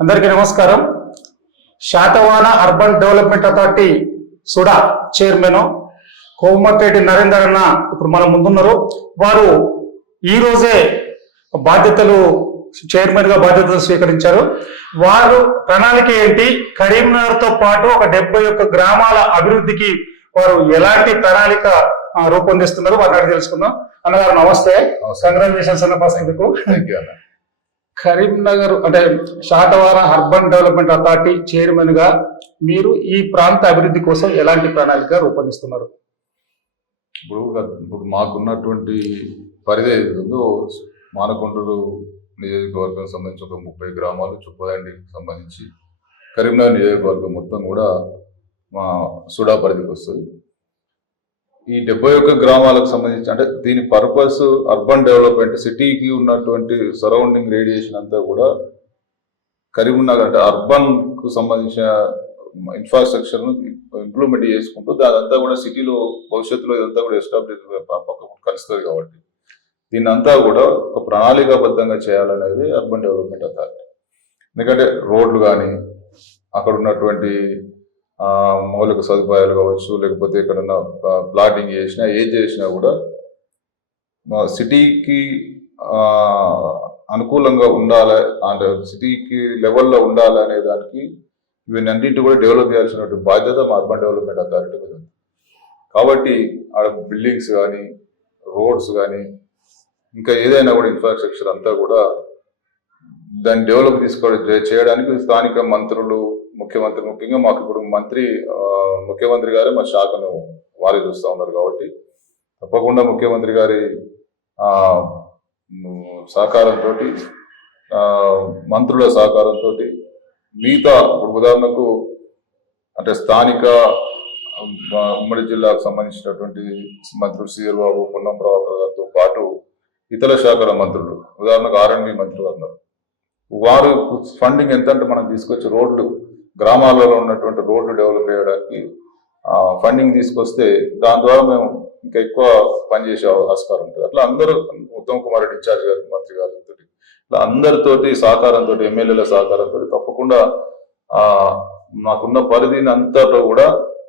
అందరికీ నమస్కారం. Satavahana urban development authority SUDA chairman Komatireddy Narender అన్న ఇప్పుడు మన ముందున్నారు. వారు ఈ రోజే బాధ్యతలు చైర్మన్గా బాధ్యతలు స్వీకరించారు. వారు ప్రణాళిక ఏంటి? కరీంనగర్తో పాటు ఒక డెబ్బై ఒక్క గ్రామాల అభివృద్ధికి వారు ఎలాంటి ప్రణాళిక రూపొందిస్తున్నారు వారిని అడిగి తెలుసుకుందాం. అన్నగారు నమస్తే. కంగ్రాచులేషన్స్ అన్న ఫస్ట్ మీకు. థ్యాంక్ యూ అన్న. కరీంనగర్ అంటే శాతవార అర్బన్ డెవలప్మెంట్ అథారిటీ చైర్మన్గా మీరు ఈ ప్రాంత అభివృద్ధి కోసం ఎలాంటి ప్రణాళిక రూపొందిస్తున్నారు? ఇప్పుడు ఇప్పుడు మాకున్నటువంటి పరిధి ఏదో ఉందో మానకొండలు నియోజకవర్గం సంబంధించి ఒక ముప్పై గ్రామాలు చుప్పదండికి సంబంధించి కరీంనగర్ నియోజకవర్గం మొత్తం కూడా మా సుడా పరిధికి వస్తుంది. ఈ డెబ్బై ఒక్క గ్రామాలకు సంబంధించి అంటే దీని పర్పస్ అర్బన్ డెవలప్మెంట్ సిటీకి ఉన్నటువంటి సరౌండింగ్ రేడియేషన్ అంతా కూడా కరీంనగర్ అంటే అర్బన్కు సంబంధించిన ఇన్ఫ్రాస్ట్రక్చర్ను ఇంప్లిమెంట్ చేసుకుంటూ అంతా కూడా సిటీలో భవిష్యత్తులో ఇదంతా కూడా ఎస్టాబ్లిష్ కలుస్తుంది కాబట్టి. దీన్ని అంతా కూడా ఒక ప్రణాళికాబద్ధంగా చేయాలనేది అర్బన్ డెవలప్మెంట్ అథారిటీ ఎందుకంటే రోడ్లు కానీ అక్కడ ఉన్నటువంటి మౌలిక సదుపాయాలు కావచ్చు లేకపోతే ఎక్కడన్నా ప్లాటింగ్ చేసినా ఏది చేసినా కూడా సిటీకి అనుకూలంగా ఉండాలి అంటే సిటీకి లెవెల్లో ఉండాలి అనే దానికి ఇవన్నీ కూడా డెవలప్ చేయాల్సినటువంటి బాధ్యత మా అర్బన్ డెవలప్మెంట్ అథారిటీ మీద ఉంది. కాబట్టి ఆడ బిల్డింగ్స్ కానీ రోడ్స్ కానీ ఇంకా ఏదైనా కూడా ఇన్ఫ్రాస్ట్రక్చర్ అంతా కూడా దాన్ని డెవలప్ తీసుకోవడం చేయడానికి స్థానిక మంత్రులు ముఖ్యమంత్రి ముఖ్యంగా మాకు ఇప్పుడు మంత్రి ముఖ్యమంత్రి గారే మా శాఖను వారి చూస్తూ ఉన్నారు కాబట్టి తప్పకుండా ముఖ్యమంత్రి గారి సహకారంతో మంత్రుల సహకారంతో మిగతా ఇప్పుడు ఉదాహరణకు అంటే స్థానిక ఉమ్మడి జిల్లాకు సంబంధించినటువంటి మంత్రులు సీఆర్ బాబు పొన్నం ప్రభాకర్ గారితో పాటు ఇతర శాఖల మంత్రులు ఉదాహరణకు ఆర్ఎండ్బి మంత్రులు అన్నారు. వారు ఫండింగ్ ఎంత అంటే మనం తీసుకొచ్చి రోడ్లు గ్రామాలలో ఉన్నటువంటి రోడ్లు డెవలప్ చేయడానికి ఫండింగ్ తీసుకొస్తే దాని ద్వారా మేము ఇంకా ఎక్కువ పనిచేసే ఆస్కారం ఉంటుంది. అట్లా అందరూ ఉత్తమ్ కుమార్ రెడ్డి ఇన్ఛార్జ్ గారు మంత్రి గారితో ఇట్లా అందరితోటి సహకారంతో ఎమ్మెల్యేల సహకారంతో తప్పకుండా మాకున్న పరిధిని అంతటా కూడా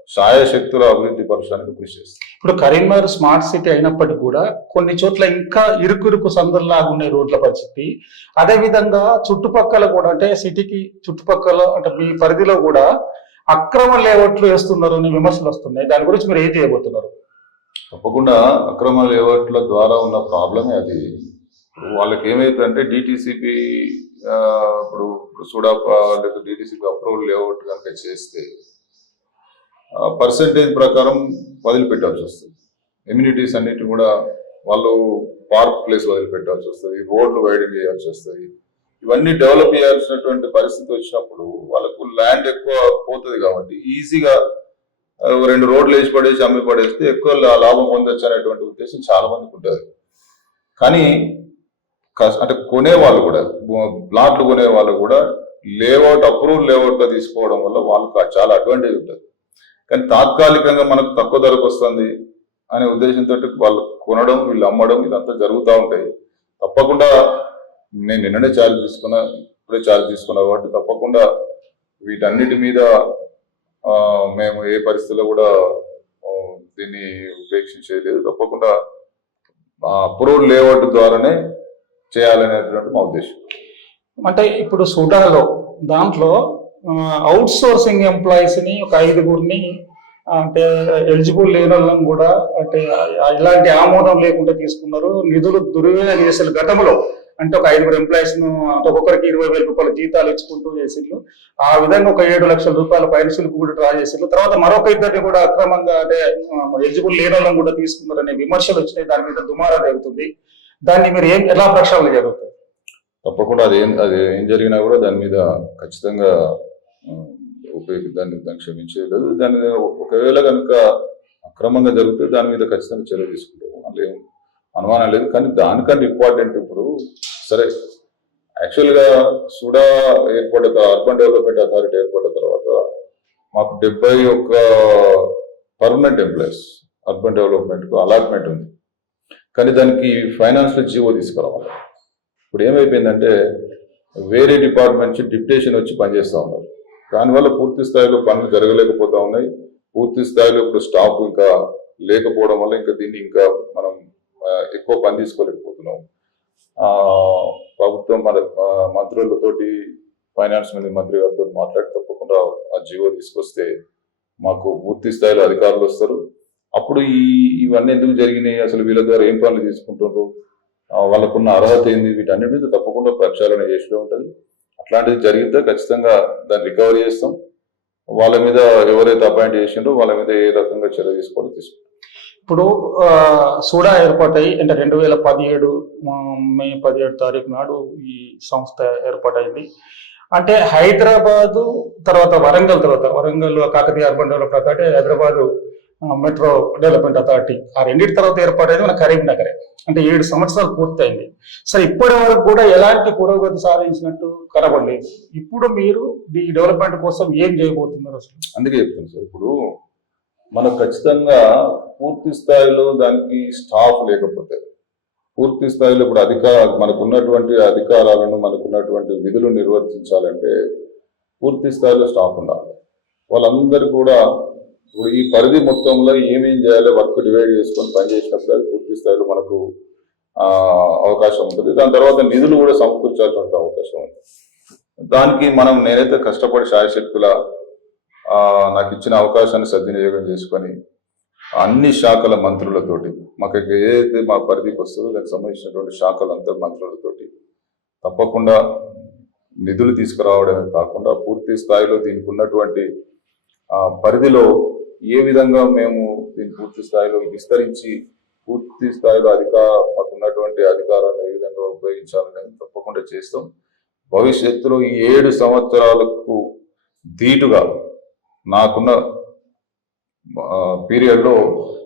శాయశక్తుల అభివృద్ధి పరచడానికి కృషి చేస్తాం ఇప్పుడు కరీంనగర్ స్మార్ట్ సిటీ అయినప్పటికీ కూడా కొన్ని చోట్ల ఇంకా ఇరుకురుకు సందర్లాగా ఉన్నాయి రోడ్ల పరిస్థితి. అదే విధంగా చుట్టుపక్కల కూడా అంటే సిటీకి చుట్టుపక్కల అంటే మీ పరిధిలో కూడా అక్రమ లేఅవుట్లు వేస్తున్నారు అని విమర్శలు వస్తున్నాయి. దాని గురించి మీరు ఏం చేయబోతున్నారు? తప్పకుండా అక్రమ లేఅవుట్ల ద్వారా ఉన్న ప్రాబ్లమే అది. వాళ్ళకి ఏమైతుందంటే డిటిసిపి ఇప్పుడు సుడాప లేదా డిటిసిపి అప్రూవల్ లేఅవుట్ కనుక చేస్తే పర్సంటేజ్ ప్రకారం వదిలిపెట్టాల్సి వస్తుంది. ఎమ్యూనిటీస్ అన్నిటి కూడా వాళ్ళు పార్క్ ప్లేస్ వదిలిపెట్టాల్సి వస్తుంది. రోడ్లు వైడింగ్ చేయాల్సి వస్తుంది. ఇవన్నీ డెవలప్ చేయాల్సినటువంటి పరిస్థితి వచ్చినప్పుడు వాళ్ళకు ల్యాండ్ ఎక్కువ పోతుంది కాబట్టి ఈజీగా రెండు రోడ్లు వేసి పడేసి అమ్మి పడేస్తే ఎక్కువ లాభం పొందొచ్చు అనేటువంటి ఉద్దేశం చాలా మందికి ఉంటుంది. కానీ అంటే కొనే వాళ్ళు కూడా ప్లాట్లు కొనే వాళ్ళు కూడా లేఅవుట్ అప్రూవల్ లేఅవుట్గా తీసుకోవడం వల్ల వాళ్ళకి చాలా అడ్వాంటేజ్ ఉంటుంది. కానీ తాత్కాలికంగా మనకు తక్కువ ధరకు వస్తుంది అనే ఉద్దేశంతో వాళ్ళు కొనడం వీళ్ళు అమ్మడం ఇదంతా జరుగుతూ ఉంటాయి. తప్పకుండా నేను నిన్ననే ఛార్జ్ తీసుకున్నా ఇప్పుడే ఛార్జ్ తీసుకున్నా కాబట్టి తప్పకుండా వీటన్నిటి మీద మేము ఏ పరిస్థితిలో కూడా దీన్ని ఉపేక్షించేయలేదు తప్పకుండా అప్రూవ్ లేఅవుట్ ద్వారానే చేయాలనేటువంటి మా ఉద్దేశం. అంటే ఇప్పుడు సూటాలో దాంట్లో అవుట్ సోర్సింగ్ ఎంప్లాయీస్ని ఒక ఐదుగురిని అంటే ఎలిజిబుల్ లేని వాళ్ళని కూడా అంటే ఇలాంటి ఆమోదం లేకుండా తీసుకున్నారు. నిధులు దుర్వినియోగం చేసిన గతంలో అంటే ఒక ఐదుగురు ఎంప్లాయీస్ను అంటే ఒక్కొక్కరికి ఇరవై వేల రూపాయల జీతాలు ఇచ్చుకుంటూ చేసిండ్రు. ఆ విధంగా ఒక ఏడు లక్షల రూపాయల పైసలకు కూడా డ్రా చేసిండ్రు. తర్వాత మరొక ఇద్దరిని కూడా అక్రమంగా అంటే ఎలిజిబుల్ లేని వాళ్ళని కూడా తీసుకున్నారనే విమర్శలు వచ్చినాయి. దాని మీద దుమారా జరుగుతుంది దాన్ని మీరు ఏం ఎలా ప్రక్షాళన జరుగుతుంది? తప్పకుండా అది ఏం అది ఏం జరిగినా కూడా దాని మీద ఖచ్చితంగా ఉపయోగి దాన్ని దాన్ని క్షమించేది దాని ఒకవేళ కనుక అక్రమంగా జరిగితే దాని మీద ఖచ్చితంగా చర్య తీసుకుంటాము. అందులో ఏం అనుమానం లేదు. కానీ దానికంటే ఇంపార్టెంట్ ఇప్పుడు సరే యాక్చువల్గా సుడా ఏర్పడ్డ అర్బన్ డెవలప్మెంట్ అథారిటీ ఏర్పడ్డ తర్వాత మాకు డెబ్బై ఒక్క పర్మనెంట్ ఎంప్లాయీస్ అర్బన్ డెవలప్మెంట్కు అలాట్మెంట్ ఉంది. కానీ దానికి ఫైనాన్స్లో జీవో తీసుకురావాలి. ఇప్పుడు ఏమైపోయిందంటే వేరే డిపార్ట్మెంట్ నుంచి డిప్యుటేషన్ వచ్చి పనిచేస్తూ ఉన్నారు. దానివల్ల పూర్తి స్థాయిలో పనులు జరగలేకపోతా ఉన్నాయి. పూర్తి స్థాయిలో ఇప్పుడు స్టాఫ్ ఇంకా లేకపోవడం వల్ల ఇంకా దీన్ని ఇంకా మనం ఎక్కువ పని తీసుకోలేకపోతున్నాం. ప్రభుత్వం మన మంత్రులతోటి ఫైనాన్స్ మంత్రి గారితో మాట్లాడి తప్పకుండా ఆ జీవో తీసుకొస్తే మాకు పూర్తి స్థాయిలో అధికారులు వస్తారు. అప్పుడు ఈ ఇవన్నీ ఎందుకు జరిగినాయి? అసలు వీళ్ళ ద్వారా ఏం పనులు తీసుకుంటున్నారు వాళ్ళకున్న అర్హత ఏంది? వీటన్నిటి మీద తప్పకుండా ప్రక్షాళన చేస్తూ ఉంటుంది. అట్లాంటిది జరిగితే ఖచ్చితంగా దాన్ని రికవరీ చేస్తాం. వాళ్ళ మీద ఎవరైతే అపాయింట్ చేసిండ్రో వాళ్ళ మీద ఏ రకంగా చర్య తీసుకోవాలో తీసుకుంటాం. ఇప్పుడు సూడా ఏర్పాటై అంటే రెండు వేల పదిహేడు మే పదిహేడు తారీఖు నాడు ఈ సంస్థ ఏర్పాటైంది. అంటే హైదరాబాదు తర్వాత వరంగల్ తర్వాత Warangal Kakatiya urban development authority Hyderabad metro development authority ఆ రెండింటి తర్వాత ఏర్పాటైంది మన కరీంనగరే అంటే ఏడు సంవత్సరాలు పూర్తయింది. సరే ఇప్పటి వరకు కూడా ఎలాంటి పురోగతి సాధించినట్టు కనబడలేదు. ఇప్పుడు మీరు ఈ డెవలప్మెంట్ కోసం ఏం చేయబోతున్నారు అసలు? అందుకే చెప్తాను సార్ ఇప్పుడు మనకు ఖచ్చితంగా పూర్తి స్థాయిలో దానికి స్టాఫ్ లేకపోతే పూర్తి స్థాయిలో ఇప్పుడు అధికార మనకున్నటువంటి అధికారాలను మనకున్నటువంటి విధులు నిర్వర్తించాలంటే పూర్తి స్థాయిలో స్టాఫ్ ఉండాలి. వాళ్ళందరూ కూడా ఇప్పుడు ఈ పరిధి మొత్తంలో ఏమేం చేయాలో వర్క్ డివైడ్ చేసుకొని పనిచేసినప్పుడు అది పూర్తి స్థాయిలో మనకు అవకాశం ఉంటుంది. దాని తర్వాత నిధులు కూడా సమకూర్చాల్సిన అవకాశం ఉంది. దానికి మనం నేనైతే కష్టపడి శాయశక్తుల నాకు ఇచ్చిన అవకాశాన్ని సద్వినియోగం చేసుకొని అన్ని శాఖల మంత్రులతోటి మాకు ఏదైతే మా పరిధికి వస్తుందో దానికి సంబంధించినటువంటి శాఖలంతా మంత్రులతోటి తప్పకుండా నిధులు తీసుకురావడమే కాకుండా పూర్తి స్థాయిలో దీనికి ఉన్నటువంటి ఆ, పరిధిలో ఏ విధంగా మేము దీన్ని పూర్తి స్థాయిలో విస్తరించి పూర్తి స్థాయిలో అధికార మాకు ఉన్నటువంటి అధికారాన్ని ఏ విధంగా ఉపయోగించాలనేది తప్పకుండా చేస్తాం. భవిష్యత్తులో ఈ ఏడు సంవత్సరాలకు ధీటుగా నాకున్న పీరియడ్లో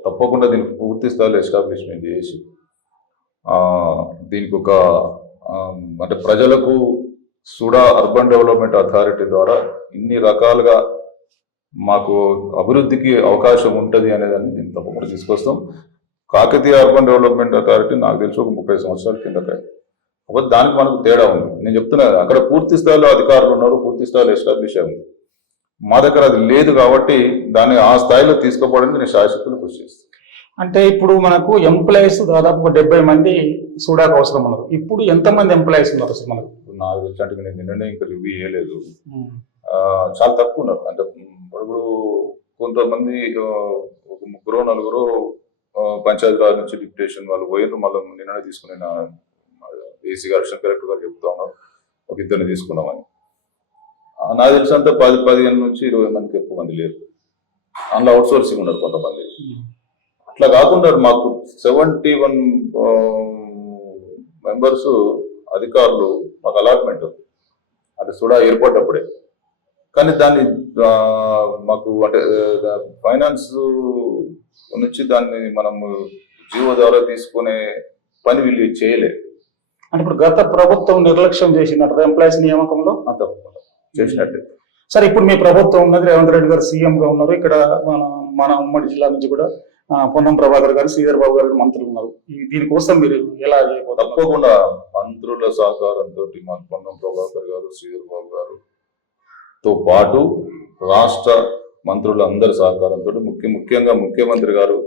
తప్పకుండా దీనికి పూర్తి స్థాయిలో ఎస్టాబ్లిష్మెంట్ చేసి దీనికి ఒక అంటే ప్రజలకు సుడా అర్బన్ డెవలప్మెంట్ అథారిటీ ద్వారా ఇన్ని రకాలుగా మాకు అభివృద్ధికి అవకాశం ఉంటుంది అనేదాన్ని దీన్ని తప్పకుండా తీసుకొస్తాం. కాకతీయ అర్బన్ డెవలప్మెంట్ అథారిటీ నాకు తెలిసి ఒక ముప్పై సంవత్సరాల కిందట కాకపోతే దానికి మనకు తేడా ఉంది. నేను చెప్తున్నా అక్కడ పూర్తి స్థాయిలో అధికారులు ఉన్నారు పూర్తి స్థాయిలో ఎస్టాబ్లిష్ అయి ఉంది. మా దగ్గర అది లేదు కాబట్టి దాన్ని ఆ స్థాయిలో తీసుకోపోవడానికి నేను శాశ్వతలు కృషి చేస్తాను. అంటే ఇప్పుడు మనకు ఎంప్లాయీస్ దాదాపు ఒక డెబ్బై మంది చూడక అవసరం ఉన్నారు. ఇప్పుడు ఎంతమంది ఎంప్లాయీస్ ఉన్నారు అసలు మనకు? నాకు తెలిసినట్టుగా నేను నిన్ననే ఇంకా రివ్యూ చేయలేదు ఆ, చాలా తక్కువ ఉన్నారు. అంటే ఇప్పుడు కొంతమంది ఒక ముగ్గురు నలుగురు ఆ, పంచాయతీ నుంచి డిప్యుటేషన్ వాళ్ళు పోయినారు మళ్ళీ నిన్ననే తీసుకుని ఏసీ గారు అడిషనల్ కలెక్టర్ గారు చెప్తా ఉన్నారు. ఒక ఇద్దరిని తీసుకున్నామని. నాకు నాకు తెలిసినంత పది పదిహేను నుంచి ఇరవై మందికి ఎక్కువ మంది లేరు. అందులో అవుట్ సోర్సింగ్ ఉన్నారు కొంతమంది. అట్లా కాకుండా మాకు సెవెంటీ వన్ మెంబర్స్ అధికారులు మాకు అలాట్మెంట్ అది సుడా ఏర్పడ్డప్పుడే కానీ దాన్ని మాకు అంటే ఫైనాన్స్ నుంచి దాన్ని మనము జీవో ద్వారా తీసుకునే పని వీళ్ళు చేయలే. అంటే ఇప్పుడు గత ప్రభుత్వం నిర్లక్ష్యం చేసినట్టు ఎంప్లాయీస్ నియామకంలో? అంత చేసినట్టే. సరే ఇప్పుడు మీ ప్రభుత్వం ఉన్నది రేవంత్ రెడ్డి గారు సీఎం గా ఉన్నారు. ఇక్కడ మన మన ఉమ్మడి జిల్లా నుంచి కూడా పొన్నం ప్రభాకర్ గారు శ్రీధర్ బాబు గారు మంత్రులు ఉన్నారు. దీనికోసం మీరు ఎలా తప్పకుండా మంత్రుల సహకారంతో మా పొన్నం ప్రభాకర్ గారు శ్రీధర్ బాబు గారు తో పాటు రాష్ట్ర మంత్రులందరి సహకారంతో ముఖ్య ముఖ్యంగా ముఖ్యమంత్రి గారు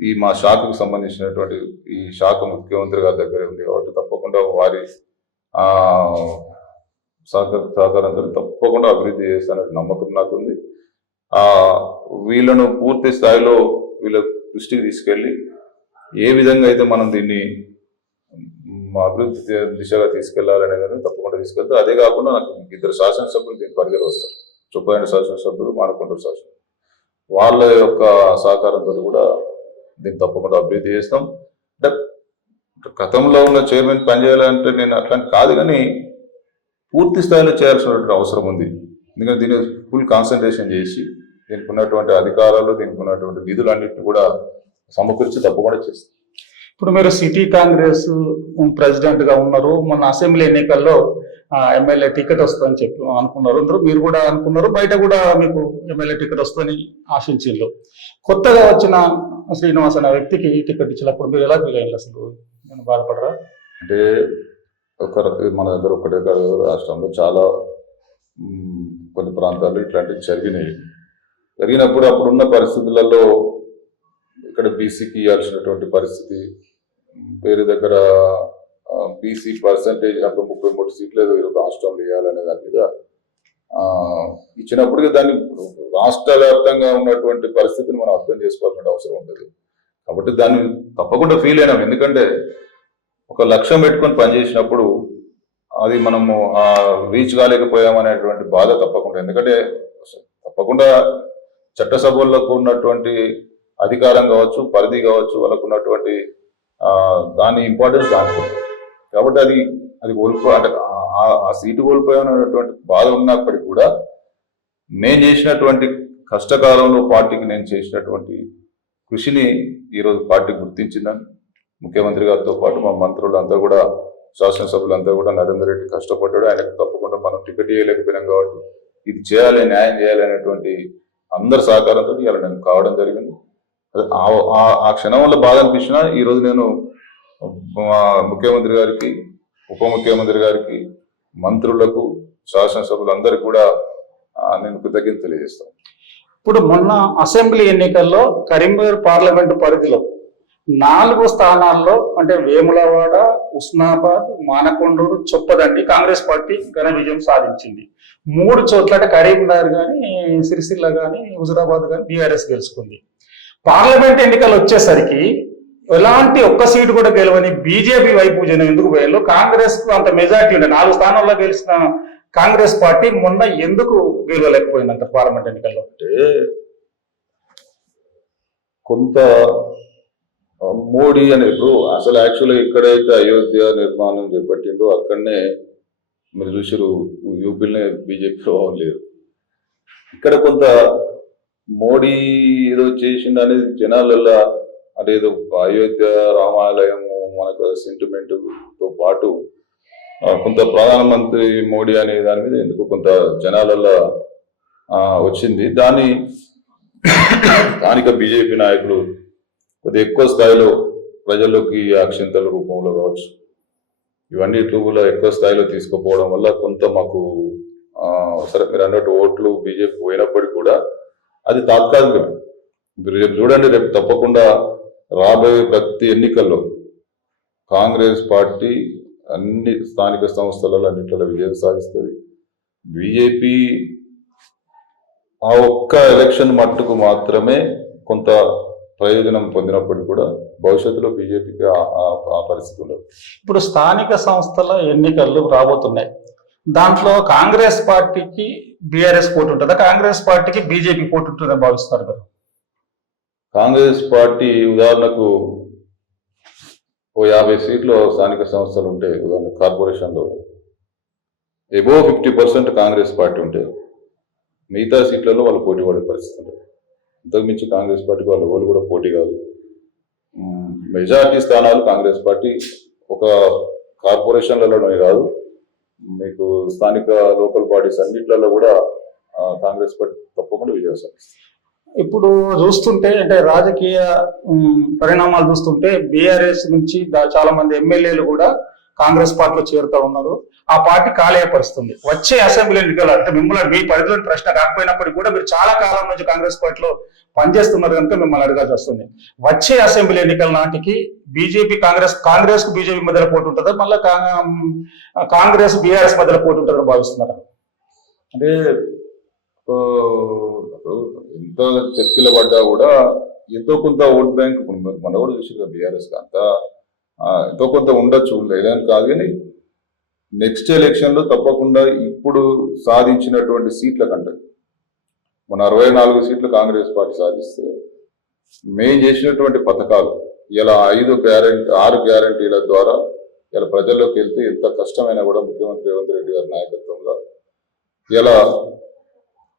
ఈ మా శాఖకు సంబంధించినటువంటి ఈ శాఖ ముఖ్యమంత్రి గారి దగ్గర ఉంది కాబట్టి తప్పకుండా వారి సహకార సహకారంతో తప్పకుండా అభివృద్ధి చేస్తానని నమ్మకం నాకుంది. ఆ వీళ్ళను పూర్తి స్థాయిలో వీళ్ళ దృష్టికి తీసుకెళ్ళి ఏ విధంగా అయితే మనం దీన్ని మా అభివృద్ధి దిశగా తీసుకెళ్ళాలనే కానీ తప్పకుండా తీసుకెళ్తే. అదే కాకుండా నాకు ఇద్దరు శాసనసభ్యులు దీనికి పరిగెలు వస్తారు. చుప్పైన శాసనసభ్యులు మానకొండూరు శాసన వాళ్ళ యొక్క సహకారంతో కూడా దీన్ని తప్పకుండా అభివృద్ధి చేస్తాం. అంటే గతంలో ఉన్న చైర్మన్ పనిచేయాలంటే నేను అట్లాంటి కాదు కానీ పూర్తి స్థాయిలో చేయాల్సినటువంటి అవసరం ఉంది. ఎందుకంటే దీన్ని ఫుల్ కాన్సన్ట్రేషన్ చేసి దీనికి ఉన్నటువంటి అధికారాలు దీనికి ఉన్నటువంటి నిధులన్నింటినీ కూడా సమకూర్చి తప్పకుండా చేస్తాం. ఇప్పుడు మీరు సిటీ కాంగ్రెస్ ప్రెసిడెంట్గా ఉన్నారు మొన్న అసెంబ్లీ ఎన్నికల్లో ఎమ్మెల్యే టికెట్ వస్తుందని చెప్పి అనుకున్నారు. అందరూ మీరు కూడా అనుకున్నారు బయట కూడా మీకు ఎమ్మెల్యే టికెట్ వస్తుందని ఆశించారు కొత్తగా వచ్చిన శ్రీనివాస్ అనే వ్యక్తికి టికెట్ ఇచ్చినప్పుడు మీరు ఎలా ఫీల్ అయ్యారు అసలు? నేను బాధపడరా? అంటే ఒక మన దగ్గర ఒకటే కాదు రాష్ట్రంలో చాలా కొన్ని ప్రాంతాల్లో ఇట్లాంటివి జరిగినాయి. జరిగినప్పుడు అప్పుడున్న పరిస్థితులలో ఇక్కడ బీసీకి ఇవ్వాల్సినటువంటి పరిస్థితి వేరే దగ్గర బీసీ పర్సంటేజ్ అప్పుడు ముప్పై మూడు సీట్లు ఏదో రాష్ట్రంలో వేయాలనే దాని మీద ఇచ్చినప్పటికీ దాన్ని రాష్ట్ర వ్యాప్తంగా ఉన్నటువంటి పరిస్థితిని మనం అర్థం చేసుకోవాల్సిన అవసరం ఉంటుంది కాబట్టి దాన్ని తప్పకుండా ఫీల్ అయినాం. ఎందుకంటే ఒక లక్ష్యం పెట్టుకొని పనిచేసినప్పుడు అది మనము రీచ్ కాలేకపోయామనేటువంటి బాధ తప్పకుండా. ఎందుకంటే తప్పకుండా చట్టసభలకు ఉన్నటువంటి అధికారం కావచ్చు పరిధి కావచ్చు వాళ్ళకు ఉన్నటువంటి దాని ఇంపార్టెన్స్ దానికి కాబట్టి అది అది కోల్పో అంటే ఆ- సీటు కోల్పోయానటువంటి బాధ ఉన్నప్పటికీ కూడా నేను చేసినటువంటి కష్టకాలంలో పార్టీకి నేను చేసినటువంటి కృషిని ఈరోజు పార్టీ గుర్తించిందని ముఖ్యమంత్రి గారితో పాటు మా మంత్రులంతా కూడా శాసనసభ్యులంతా కూడా నరేందర్ రెడ్డి కష్టపడ్డాడు. ఆయనకు తప్పకుండా మనం టికెట్ చేయలేకపోయినాం కాబట్టి ఇది చేయాలి న్యాయం చేయాలి అనేటువంటి అందరి సహకారంతో ఇలా నేను కావడం జరిగింది. ఆ- ఆ- క్షణం వల్ల బాధ అనిపించినా ఈరోజు నేను ముఖ్యమంత్రి గారికి ఉప ముఖ్యమంత్రి గారికి మంత్రులకు శాసనసభ్యులందరికీ కూడా నేను కృతజ్ఞత తెలియజేస్తాను. ఇప్పుడు మొన్న అసెంబ్లీ ఎన్నికల్లో కరీంనగర్ పార్లమెంటు పరిధిలో నాలుగు స్థానాల్లో అంటే వేములవాడ ఉస్నాబాద్ మానకొండూరు చొప్పదండి కాంగ్రెస్ పార్టీ ఘన విజయం సాధించింది. మూడు చోట్ల అంటే కరీంనగర్ కానీ సిరిసిల్ల కానీ హుజురాబాద్ కానీ బీఆర్ఎస్ గెలుచుకుంది. పార్లమెంట్ ఎన్నికలు వచ్చేసరికి ఎలాంటి ఒక్క సీటు కూడా గెలవని బీజేపీ వైపు జనం ఎందుకు పోయాలో కాంగ్రెస్కు అంత మెజార్టీ ఉండే నాలుగు స్థానాల్లో గెలిచిన కాంగ్రెస్ పార్టీ మొన్న ఎందుకు గెలవలేకపోయిందంట పార్లమెంట్ ఎన్నికల్లో? అంటే కొంత మోడీ అనే ఇప్పుడు అసలు యాక్చువల్గా ఎక్కడైతే అయోధ్య నిర్మాణం చేపట్టిందో అక్కడనే మీరు చూసారు యూపీలోనే బీజేపీ ప్రభావం లేదు. ఇక్కడ కొంత మోడీ ఏదో చేసిండు అనేది జనాలల్లో అదేదో అయోధ్య రామాలయము మనకు సెంటిమెంట్తో పాటు కొంత ప్రధానమంత్రి మోడీ అనే దాని మీద ఎందుకు కొంత జనాలల్లో వచ్చింది. దాన్ని స్థానిక బీజేపీ నాయకులు కొద్దిగా ఎక్కువ స్థాయిలో ప్రజల్లోకి అక్షింతల రూపంలో కావచ్చు ఇవన్నీ కూడా ఎక్కువ స్థాయిలో తీసుకుపోవడం వల్ల కొంత మాకు సరే మీరు అన్నట్టు ఓట్లు బీజేపీ పోయినప్పటికీ కూడా అది తాత్కాలికమే. రేపు చూడండి రేపు తప్పకుండా రాబోయే ప్రతి ఎన్నికల్లో కాంగ్రెస్ పార్టీ అన్ని స్థానిక సంస్థలలో అన్నింటిలో విజయం సాధిస్తుంది. బీజేపీ ఆ ఒక్క ఎలక్షన్ మట్టుకు మాత్రమే కొంత ప్రయోజనం పొందినప్పటికీ కూడా భవిష్యత్తులో బీజేపీకి ఆ పరిస్థితి ఉండదు. ఇప్పుడు స్థానిక సంస్థల ఎన్నికలు రాబోతున్నాయి. దాంట్లో కాంగ్రెస్ పార్టీకి బీఆర్ఎస్ పోటీ ఉంటుందా? కాంగ్రెస్ పార్టీకి బీజేపీ పోటీ ఉంటుందని భావిస్తారు కదా కాంగ్రెస్ పార్టీ ఉదాహరణకు ఓ యాభై సీట్లు స్థానిక సంస్థలు ఉంటే ఉదాహరణ కార్పొరేషన్లో above fifty percent Congress party ఉంటే మిగతా సీట్లలో వాళ్ళు పోటీ పడే పరిస్థితి ఉంటుంది. అంతకుమించి కాంగ్రెస్ పార్టీకి వాళ్ళ వాళ్ళు కూడా పోటీ కాదు. మెజార్టీ మెజారిటీ స్థానాలు కాంగ్రెస్ పార్టీ ఒక కార్పొరేషన్లలోనే కాదు మీకు స్థానిక లోకల్ పార్టీస్ అన్నిట్లలో కూడా కాంగ్రెస్ పార్టీ తప్పకుండా విజయం సాధిస్తుంది ఇప్పుడు చూస్తుంటే అంటే రాజకీయ పరిణామాలు చూస్తుంటే బీఆర్ఎస్ నుంచి చాలా మంది ఎమ్మెల్యేలు కూడా కాంగ్రెస్ పార్టీలో చేరుతా ఉన్నారు. ఆ పార్టీ కాలేయపరుస్తుంది. వచ్చే అసెంబ్లీ ఎన్నికలు అంటే మిమ్మల్ని మీ పరిధిలోని ప్రశ్న రాకపోయినప్పటికీ కూడా మీరు చాలా కాలం నుంచి కాంగ్రెస్ పార్టీలో పనిచేస్తున్నారు కనుక మిమ్మల్ని అడగాల్సి వస్తుంది. వచ్చే అసెంబ్లీ ఎన్నికల నాటికి బీజేపీ కాంగ్రెస్ కాంగ్రెస్కు బీజేపీ మధ్యలో పోటీ ఉంటుందా? మళ్ళీ కాంగ్రెస్ బీఆర్ఎస్ మధ్యలో పోటీ ఉంటుందని భావిస్తున్నారు? అంటే ఆ, ఇప్పుడు ఎంత పడ్డా కూడా ఎంతో కొంత ఓట్ బ్యాంక్ మన- కూడా చూసి బీఆర్ఎస్ అంతా. ఎంతో కొంత ఉండొచ్చు లేదని కాదు కానీ నెక్స్ట్ ఎలక్షన్లో తప్పకుండా ఇప్పుడు సాధించినటువంటి సీట్ల కంటే మన అరవై నాలుగు సీట్లు కాంగ్రెస్ పార్టీ సాధిస్తే మేము చేసినటువంటి పథకాలు ఇలా ఐదు గ్యారంటీ ఆరు గ్యారంటీల ద్వారా ఇలా ప్రజల్లోకి వెళ్తే ఎంత కష్టమైనా కూడా ముఖ్యమంత్రి రేవంత్ రెడ్డి గారి నాయకత్వంలో ఇలా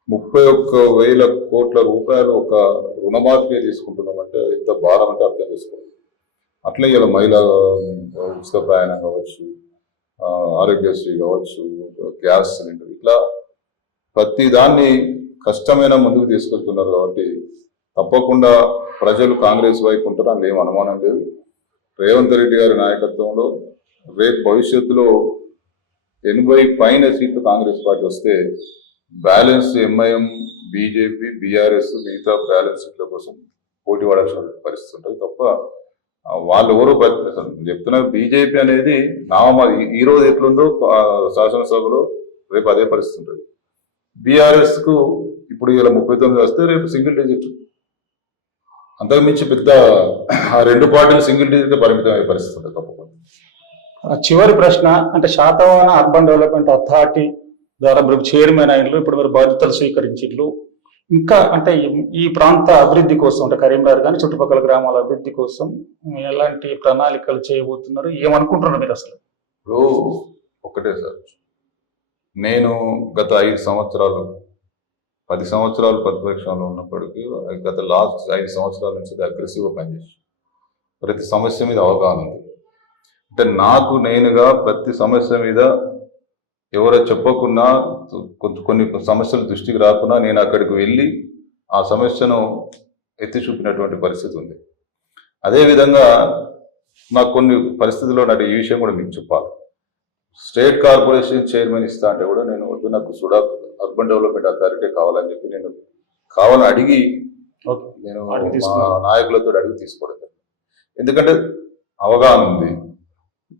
ముప్పై ఒక్క వేల కోట్ల రూపాయలు ఒక రుణమాఫీ తీసుకుంటున్నామంటే ఎంత భారం అంటే అర్థం చేసుకోండి అట్లే ఇలా మహిళా ఉచిత ప్రయాణం కావచ్చు ఆరోగ్యశ్రీ కావచ్చు గ్యాస్ సిలిండర్ ఇట్లా ప్రతి దాన్ని కష్టమైన ముందుకు తీసుకెళ్తున్నారు కాబట్టి తప్పకుండా ప్రజలు కాంగ్రెస్ వైపు ఉంటారు అందులో ఏం అనుమానం లేదు. రేవంత్ రెడ్డి గారి నాయకత్వంలో రేపు భవిష్యత్తులో ఎనభై పైన సీట్లు కాంగ్రెస్ పార్టీ వస్తే బ్యాలెన్స్ ఎంఐఎం బీజేపీ బీఆర్ఎస్ మిగతా బ్యాలెన్స్ సీట్ల కోసం పోటీ పడాల్సిన పరిస్థితి ఉంటుంది తప్ప వాళ్ళు ఎవరు చెప్తున్న బీజేపీ అనేది నామ ఈ- రోజు ఎట్లుందో శాసనసభలో రేపు అదే పరిస్థితి ఉంటుంది. బీఆర్ఎస్కు ఇప్పుడు ఇలా ముప్పై తొమ్మిది వస్తే రేపు సింగిల్ డిజిట్. అంతకుమించి పెద్ద ఆ రెండు పార్టీలు సింగిల్ డిజిట్ పరిమితమయ్యే పరిస్థితి ఉంటుంది తప్పకుండా. చివరి ప్రశ్న అంటే శాతవాహన అర్బన్ డెవలప్మెంట్ అథారిటీ ద్వారా మీరు చైర్మన్ అయినట్లు ఇప్పుడు మీరు బాధ్యతలు స్వీకరించిట్లు ఇంకా అంటే ఈ- ప్రాంత అభివృద్ధి కోసం అంటే కరీంనగర్ కానీ చుట్టుపక్కల గ్రామాల అభివృద్ధి కోసం ఎలాంటి ప్రణాళికలు చేయబోతున్నారు? ఏమనుకుంటున్నారు మీరు అసలు? ఇప్పుడు ఒకటే సార్. నేను గత ఐదు సంవత్సరాలు పది సంవత్సరాలు ప్రతిపక్షంలో ఉన్నప్పటికీ గత లాస్ట్ ఐదు సంవత్సరాల నుంచి అగ్రెసివ్గా పనిచేసి ప్రతి సమస్య మీద అవగాహన ఉంది. అంటే నాకు నేనుగా ప్రతి సమస్య మీద ఎవరో చెప్పకున్నా కొంత కొన్ని సమస్యలు దృష్టికి రాకున్నా నేను అక్కడికి వెళ్ళి ఆ సమస్యను ఎత్తి చూపినటువంటి పరిస్థితి ఉంది అదేవిధంగా నాకు కొన్ని పరిస్థితుల్లో నాకు ఈ విషయం కూడా మీకు చెప్పాలి స్టేట్ కార్పొరేషన్ చైర్మన్ ఇస్తా అంటే కూడా నేను వద్దు నాకు సుడా అర్బన్ డెవలప్మెంట్ అథారిటీ కావాలని చెప్పి నేను కావాలని అడిగి నేను. నాయకులతో అడిగి తీసుకోవడం. ఎందుకంటే అవగాహన ఉంది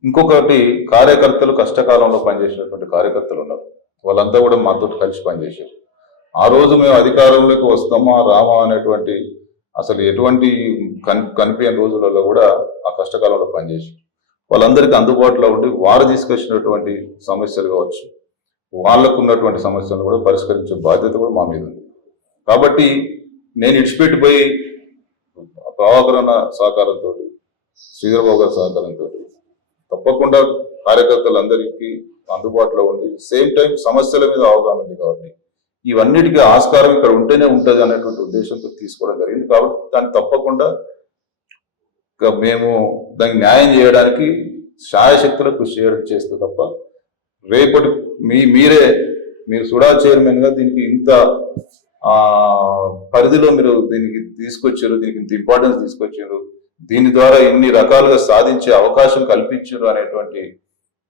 ఇంకొకటి కార్యకర్తలు కష్టకాలంలో పనిచేసినటువంటి కార్యకర్తలు ఉన్నారు. వాళ్ళంతా కూడా మాతో కలిసి పనిచేశారు. ఆ రోజు మేము అధికారంలోకి వస్తామా రామా అనేటువంటి అసలు ఎటువంటి కన్ కనిపించని రోజులలో కూడా ఆ కష్టకాలంలో పనిచేశారు. వాళ్ళందరికీ అందుబాటులో ఉండి వారు తీసుకొచ్చినటువంటి సమస్యలు కావచ్చు వాళ్ళకు ఉన్నటువంటి సమస్యలను కూడా పరిష్కరించే బాధ్యత కూడా మా మీద ఉంది. కాబట్టి నేను ఇడిచిపెట్టిపోయి ప్రభాకరణ సహకారంతో శ్రీధరబాబు గారి సహకారంతో తప్పకుండా కార్యకర్తలందరికీ అందుబాటులో ఉండి సేమ్ టైం సమస్యల మీద అవగాహన ఉంది కాబట్టి. ఇవన్నిటికీ ఆస్కారం ఇక్కడ ఉంటేనే ఉంటుంది అనేటువంటి ఉద్దేశంతో తీసుకోవడం జరిగింది కాబట్టి దాన్ని తప్పకుండా మేము దానికి న్యాయం చేయడానికి శాయశక్తుల కృషి చేయడం చేస్తే తప్ప రేపటి మీ మీరే మీరు సుడా చైర్మన్గా దీనికి ఇంత పరిధిలో మీరు దీనికి తీసుకొచ్చారు దీనికి ఇంత ఇంపార్టెన్స్ తీసుకొచ్చారు దీని ద్వారా ఇన్ని రకాలుగా సాధించే అవకాశం కల్పించారు అనేటువంటి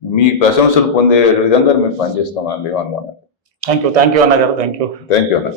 మీ ప్రశంసలు పొందే విధంగా మేము పనిచేస్తాం అని అనుమానం థ్యాంక్ యూ థ్యాంక్ యూ అన్న గారు థ్యాంక్ యూ థ్యాంక్ యూ అన్న.